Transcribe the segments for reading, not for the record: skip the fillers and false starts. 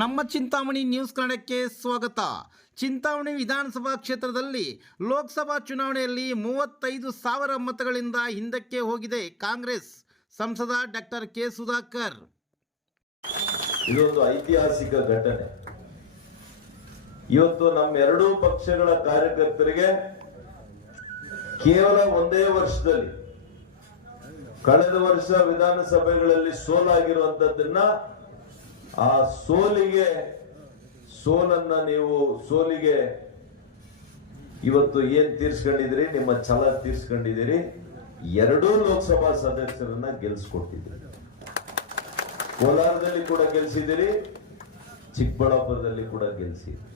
ನಮ್ಮ ಚಿಂತಾಮಣಿ ನ್ಯೂಸ್ ಕನ್ನಡಕ್ಕೆ ಸ್ವಾಗತ. ಚಿಂತಾಮಣಿ ವಿಧಾನಸಭಾ ಕ್ಷೇತ್ರದಲ್ಲಿ ಲೋಕಸಭಾ ಚುನಾವಣೆಯಲ್ಲಿ 35,000 ಮತಗಳಿಂದ ಹಿಂದಕ್ಕೆ ಹೋಗಿದೆ ಕಾಂಗ್ರೆಸ್. ಸಂಸದ ಡಾಕ್ಟರ್ ಕೆ ಸುಧಾಕರ್. ಇದೊಂದು ಐತಿಹಾಸಿಕ ಘಟನೆ. ಇವತ್ತು ನಮ್ಮ ಎರಡೂ ಪಕ್ಷಗಳ ಕಾರ್ಯಕರ್ತರಿಗೆ ಕೇವಲ ಒಂದೇ ವರ್ಷದಲ್ಲಿ ಕಳೆದ ವರ್ಷ ವಿಧಾನಸಭೆಗಳಲ್ಲಿ ಸೋಲಾಗಿರುವಂತದ್ದನ್ನ ಆ ಸೋಲಿಗೆ ಇವತ್ತು ಏನ್ ತೀರ್ಸ್ಕೊಂಡಿದ್ದೀರಿ, ನಿಮ್ಮ ಛಲ ತೀರ್ಸ್ಕೊಂಡಿದ್ದೀರಿ. ಎರಡೂ ಲೋಕಸಭಾ ಸದಸ್ಯರನ್ನ ಗೆಲ್ಸ್ಕೊಟ್ಟಿದ್ದೀರಿ. ಕೋಲಾರದಲ್ಲಿ ಕೂಡ ಗೆಲ್ಸಿದ್ದೀರಿ, ಚಿಕ್ಕಬಳ್ಳಾಪುರದಲ್ಲಿ ಕೂಡ ಗೆಲ್ಸಿದ್ದೀರಿ.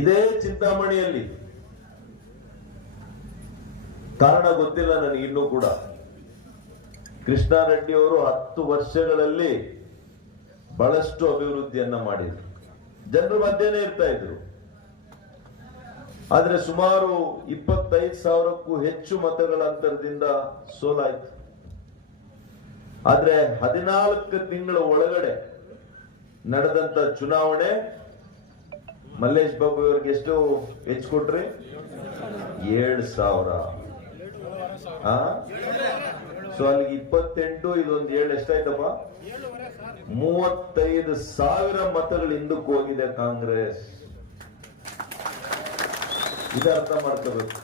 ಇದೇ ಚಿಂತಾಮಣಿಯಲ್ಲಿ ಕಾರಣ ಗೊತ್ತಿಲ್ಲ ನನಗೆ ಇನ್ನೂ ಕೂಡ. ಕೃಷ್ಣಾರೆಡ್ಡಿ ಅವರು 10 ವರ್ಷಗಳಲ್ಲಿ ಬಹಳಷ್ಟು ಅಭಿವೃದ್ಧಿಯನ್ನ ಮಾಡಿದ್ರು. ಜನರ ಮಧ್ಯೆನೇ ಇರ್ತಾ ಇದ್ರು. ಆದ್ರೆ ಸುಮಾರು 25,000ಕ್ಕೂ ಹೆಚ್ಚು ಮತಗಳ ಅಂತರದಿಂದ ಸೋಲಾಯ್ತು. ಆದ್ರೆ 14 ತಿಂಗಳ ಒಳಗಡೆ ನಡೆದಂತ ಚುನಾವಣೆ ಮಲ್ಲೇಶ್ ಬಾಬು ಅವರಿಗೆ ಎಷ್ಟು ಹೆಚ್ಚು ಕೊಟ್ರಿ? 7,000. ಸೊ ಅಲ್ಲಿಗೆ 28, ಇದೊಂದು 7 ಎಷ್ಟಾಯ್ತಪ್ಪ? 35,000 ಮತಗಳು ಹಿಂದಕ್ಕೆ ಹೋಗಿದೆ ಕಾಂಗ್ರೆಸ್. ಇದು ಅರ್ಥ ಮಾಡ್ಕೋಬೇಕು.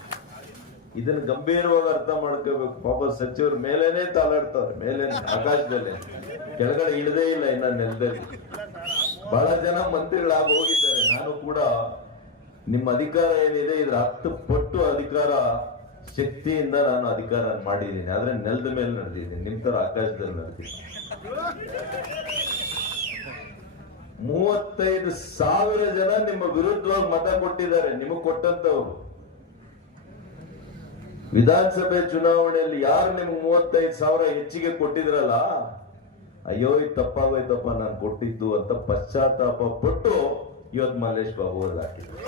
ಇದನ್ನ ಗಂಭೀರವಾಗಿ ಅರ್ಥ ಮಾಡ್ಕೋಬೇಕು. ಪಾಪ ಸಚಿವರು ಮೇಲೇನೆ ತಾಲಾಡ್ತಾರೆ, ಮೇಲೆ ಆಕಾಶದಲ್ಲಿ, ಕೆಳಗಡೆ ಇಳದೇ ಇಲ್ಲ ಇನ್ನ ನೆಲದಲ್ಲಿ. ಬಹಳ ಜನ ಮಂತ್ರಿಗಳಾಗಿ ಹೋಗಿದ್ದಾರೆ. ನಾನು ಕೂಡ ನಿಮ್ಮ ಅಧಿಕಾರ ಏನಿದೆ ಇದ್ರ 10 ಪಟ್ಟು ಅಧಿಕಾರ ಶಕ್ತಿಯಿಂದ ನಾನು ಅಧಿಕಾರ ಮಾಡಿದ್ದೀನಿ. ಆದ್ರೆ ನೆಲದ ಮೇಲೆ ನಡೆದಿದ್ದೀನಿ, ನಿಮ್ ತರ ಆಕಾಶದಲ್ಲಿ ನಡೆದಿದ್ದೀನಿ. 35,000 ಜನ ನಿಮ್ಮ ವಿರುದ್ಧವಾಗಿ ಮತ ಕೊಟ್ಟಿದ್ದಾರೆ. ನಿಮಗೆ ಕೊಟ್ಟಂತವ್ರು ವಿಧಾನಸಭೆ ಚುನಾವಣೆಯಲ್ಲಿ ಯಾರು ನಿಮ್ಗೆ 35,000 ಹೆಚ್ಚಿಗೆ ಕೊಟ್ಟಿದ್ರಲ್ಲ, ಅಯ್ಯೋ ಇದು ತಪ್ಪಾಗೋಯ್ತಪ್ಪ ನಾನು ಕೊಟ್ಟಿದ್ದು ಅಂತ ಪಶ್ಚಾತ್ತಾಪ ಪಟ್ಟು ಇವತ್ತು ಮಲ್ಲೇಶ್ ಬಾಬು ಅವ್ರಿಗೆ ಹಾಕಿದ್ರು.